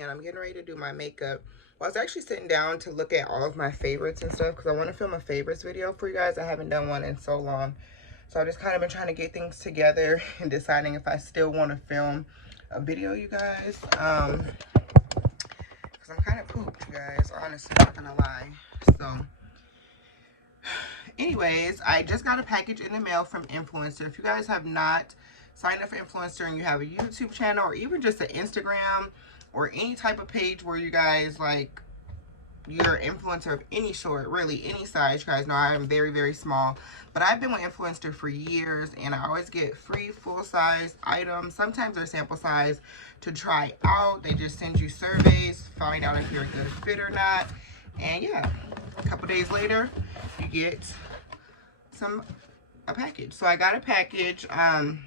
and I'm getting ready to do my makeup. Well, I was actually sitting down to look at all of my favorites and stuff because I want to film a favorites video for you guys. I haven't done one in so long. So I've just kind of been trying to get things together and deciding if I still want to film a video, you guys. Because I'm kind of pooped, you guys, honestly, not gonna lie. So anyways, I just got a package in the mail from Influencer. If you guys have not signed up for Influencer and you have a YouTube channel or even just an Instagram or any type of page where you guys like, you're an influencer of any sort, really any size. You guys know I am very, very small, but I've been with Influencer for years and I always get free full-size items. Sometimes they're sample size to try out. They just send you surveys, find out if you're a good fit or not. And yeah, a couple days later, you get a package. So I got a package, and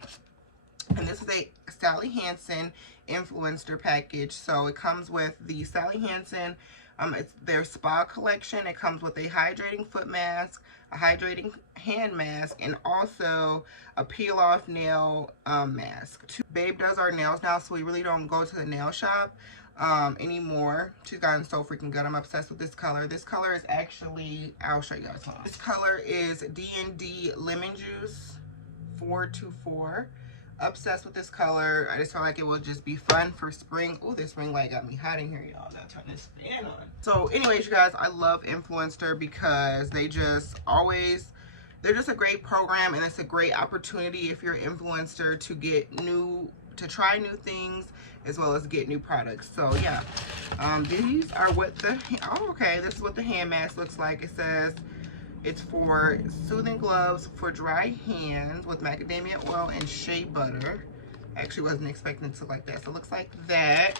this is a Sally Hansen Influencer package. So it comes with the Sally Hansen, it's their spa collection. It comes with a hydrating foot mask, a hydrating hand mask, and also a peel off nail mask. Babe does our nails now, so we really don't go to the nail shop anymore. She's gotten so freaking good. I'm obsessed with this color. This color is actually, I'll show you guys. Hold on. This color is DND Lemon Juice 424. Obsessed with this color. I just felt like it would just be fun for spring. Oh, this ring light got me hot in here, y'all. Gotta turn this fan on. So anyways, you guys, I love Influencer because they just always, they're just a great program, and it's a great opportunity if you're an influencer to get to try new things as well as get new products. So yeah, these are what the, oh, okay, this is what the hand mask looks like. It says it's for soothing gloves for dry hands with macadamia oil and shea butter. Actually wasn't expecting it to look like that. So it looks like that.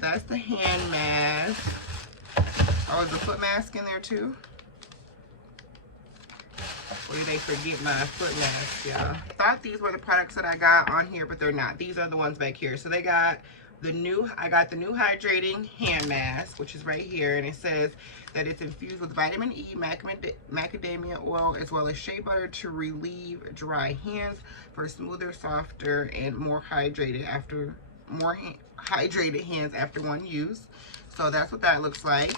That's the hand mask. Oh, is the foot mask in there too? Or did they forget my foot mask, y'all? I thought these were the products that I got on here, but they're not. These are the ones back here. So they got the new, I got the new hydrating hand mask, which is right here, and it says that it's infused with vitamin E, macadamia oil, as well as shea butter to relieve dry hands for smoother, softer, and more hydrated hands after one use. So that's what that looks like.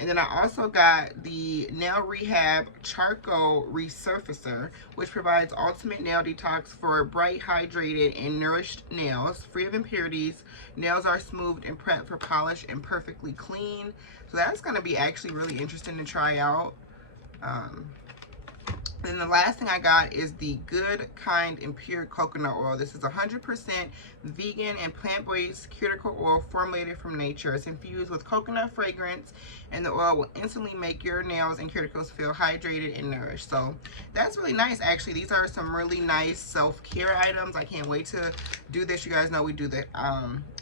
And then I also got the Nail Rehab Charcoal Resurfacer, which provides ultimate nail detox for bright, hydrated, and nourished nails. Free of impurities, nails are smoothed and prepped for polish and perfectly clean. So that's going to be actually really interesting to try out. Then the last thing I got is the Good Kind and Pure Coconut Oil. This is 100% vegan and plant-based cuticle oil formulated from nature. It's infused with coconut fragrance, and the oil will instantly make your nails and cuticles feel hydrated and nourished. So that's really nice, actually. These are some really nice self-care items. I can't wait to do this. You guys know we do that.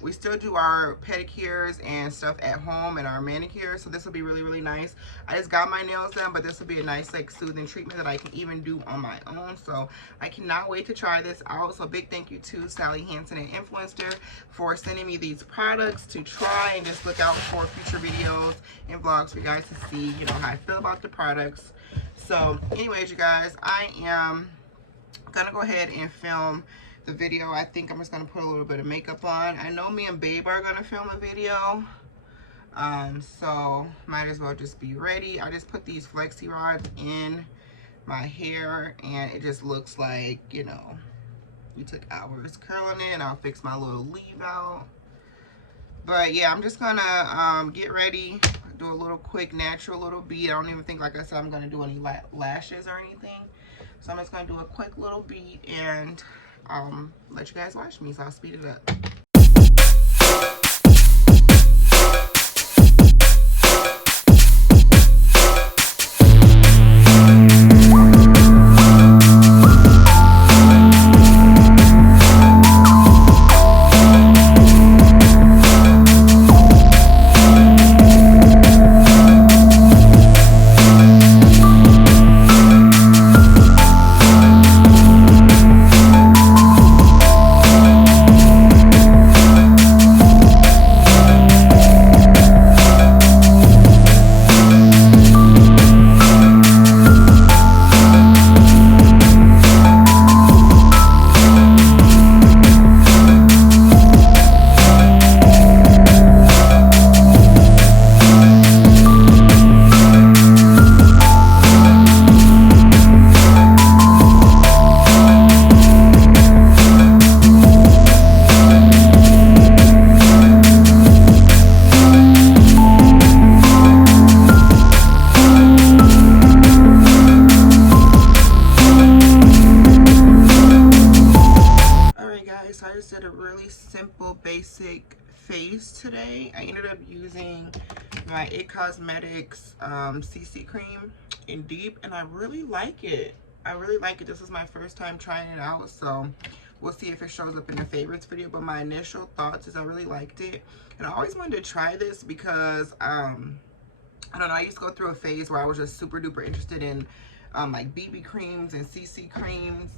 We still do our pedicures and stuff at home and our manicures, so this will be really, really nice. I just got my nails done, but this will be a nice, like, soothing treatment that I can even do on my own. So I cannot wait to try this out. So big thank you to Sally Hansen and Influencer for sending me these products to try, and just look out for future videos and vlogs for you guys to see, you know, how I feel about the products. So anyways, you guys, I am gonna go ahead and film the video. I think I'm just gonna put a little bit of makeup on. I know me and Babe are gonna film a video, so might as well just be ready. I just put these flexi rods in my hair, and it just looks like, you know, you took hours curling it, and I'll fix my little leave out. But yeah, I'm just gonna get ready, do a little quick natural little beat. I don't even think, like I said, I'm gonna do any lashes or anything. So I'm just gonna do a quick little beat and let you guys watch me, so I'll speed it up. today. I ended up using my It Cosmetics CC cream in Deep, and I really like it. I really like it. This is my first time trying it out, so we'll see if it shows up in the favorites video. But my initial thoughts is I really liked it, and I always wanted to try this because I don't know, I used to go through a phase where I was just super duper interested in like BB creams and CC creams,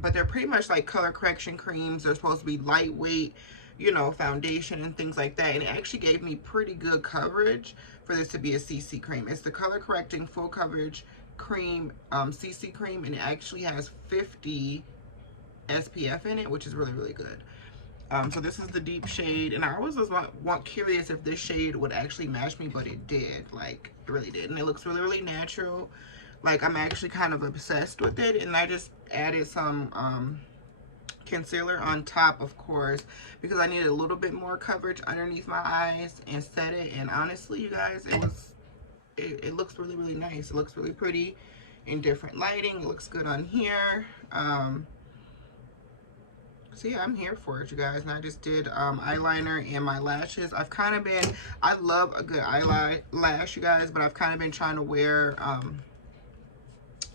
but they're pretty much like color correction creams. They're supposed to be lightweight, you know, foundation and things like that, and it actually gave me pretty good coverage for this to be a CC cream. It's the color correcting full coverage cream, CC cream, and it actually has 50 SPF in it, which is really, really good. So this is the deep shade, and I always was curious if this shade would actually match me, but it did. Like, it really did, and it looks really, really natural. Like, I'm actually kind of obsessed with it, and I just added some concealer on top, of course, because I needed a little bit more coverage underneath my eyes and set it. And honestly, you guys, it looks really, really nice. It looks really pretty in different lighting. It looks good on here. So yeah, I'm here for it, you guys. And I just did eyeliner and my lashes. I've kind of been, I love a good eyelash, you guys, but I've kind of been trying to wear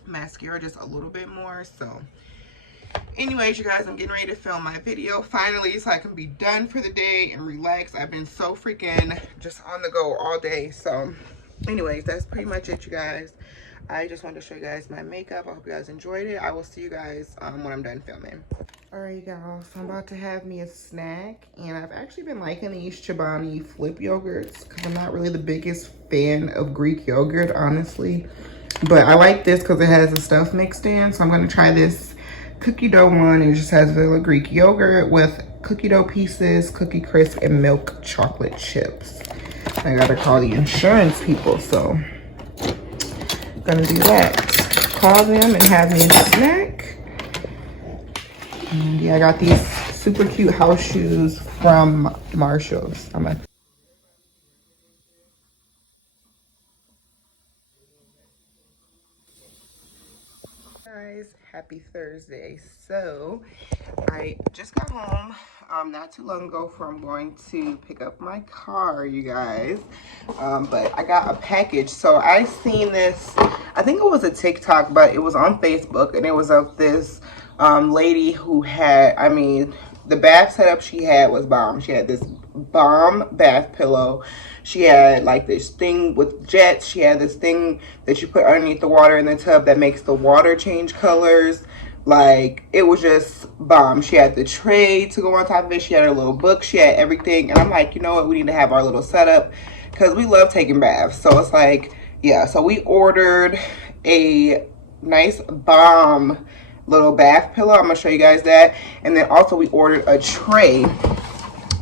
mascara just a little bit more. So anyways, you guys, I'm getting ready to film my video finally, so I can be done for the day and relax. I've been so freaking just on the go all day. So anyways, that's pretty much it, you guys. I just wanted to show you guys my makeup. I hope you guys enjoyed it. I will see you guys when I'm done filming. All right, y'all, so I'm about to have me a snack, and I've actually been liking these Chobani flip yogurts because I'm not really the biggest fan of Greek yogurt, honestly, but I like this because it has the stuff mixed in. So I'm going to try this cookie dough one. It just has vanilla Greek yogurt with cookie dough pieces, cookie crisp, and milk chocolate chips. I gotta call the insurance people, so I'm gonna do that. Call them and have me a snack. And yeah, I got these super cute house shoes from Marshall's. Guys, happy Thursday. So I just got home not too long ago from going to pick up my car, you guys, but I got a package. So I seen this, I think it was a TikTok, but it was on Facebook, and it was of this lady who had, I mean, the bath setup she had was bomb. She had this bomb bath pillow. She had like this thing with jets. She had this thing that you put underneath the water in the tub that makes the water change colors. Like, it was just bomb. She had the tray to go on top of it. She had her little book. She had everything. And I'm like, you know what? We need to have our little setup because we love taking baths. So it's like, yeah. So we ordered a nice bomb little bath pillow. I'm going to show you guys that. And then also we ordered a tray.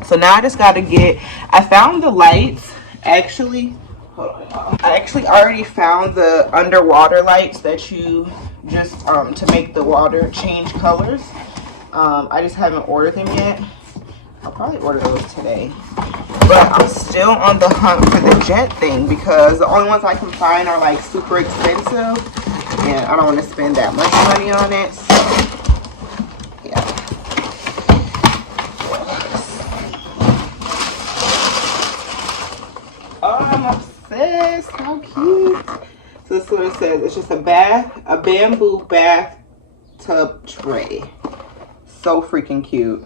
So now I just got to I found the lights, actually. Hold on, y'all. I actually already found the underwater lights that you just, to make the water change colors. I just haven't ordered them yet. I'll probably order those today. But I'm still on the hunt for the jet thing because the only ones I can find are like super expensive. And I don't want to spend that much money on it. So, yeah. Oh, I'm obsessed. How cute. So this is what it says. It's just a bamboo bathtub tray. So freaking cute.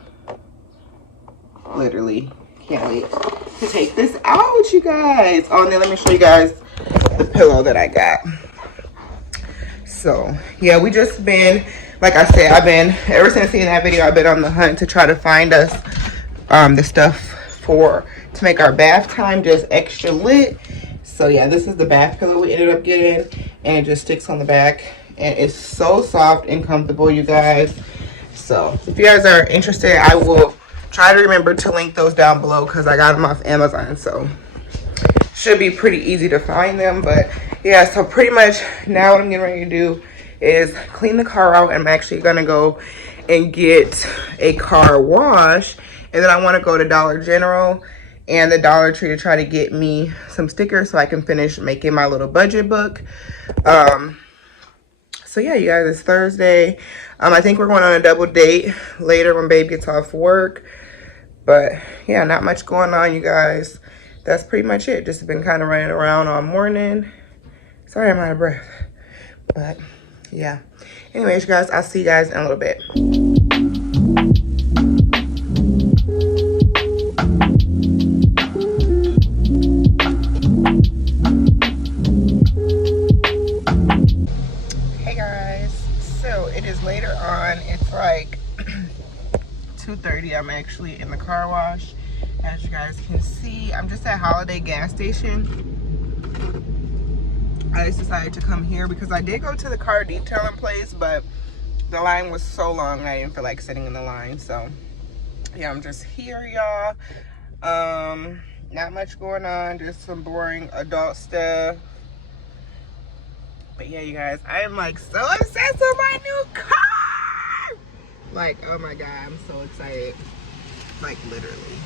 Literally. Can't wait to take this out, you guys. Oh, and then let me show you guys the pillow that I got. So, yeah, we just been, like I said, ever since seeing that video, I've been on the hunt to try to find us the stuff to make our bath time just extra lit. So yeah, this is the bath pillow we ended up getting, and it just sticks on the back, and it's so soft and comfortable, you guys. So if you guys are interested, I will try to remember to link those down below because I got them off Amazon, so should be pretty easy to find them. But yeah, so pretty much now what I'm getting ready to do is clean the car out. I'm actually gonna go and get a car wash, and then I want to go to Dollar General and the Dollar Tree to try to get me some stickers so I can finish making my little budget book. So yeah, you guys, it's Thursday. I think we're going on a double date later when babe gets off work. But yeah, not much going on, you guys. That's pretty much it. Just been kind of running around all morning. Sorry, I'm out of breath. But yeah. Anyways, you guys, I'll see you guys in a little bit. Hey guys. So it is later on. It's like 2:30. I'm actually in the car wash. As you guys can see, I'm just at Holiday gas station. I just decided to come here because I did go to the car detailing place, but the line was so long I didn't feel like sitting in the line. So yeah, I'm just here, y'all. Not much going on, just some boring adult stuff. But yeah, you guys, I am like so obsessed with my new car. Like, oh my god, I'm so excited. Like, literally.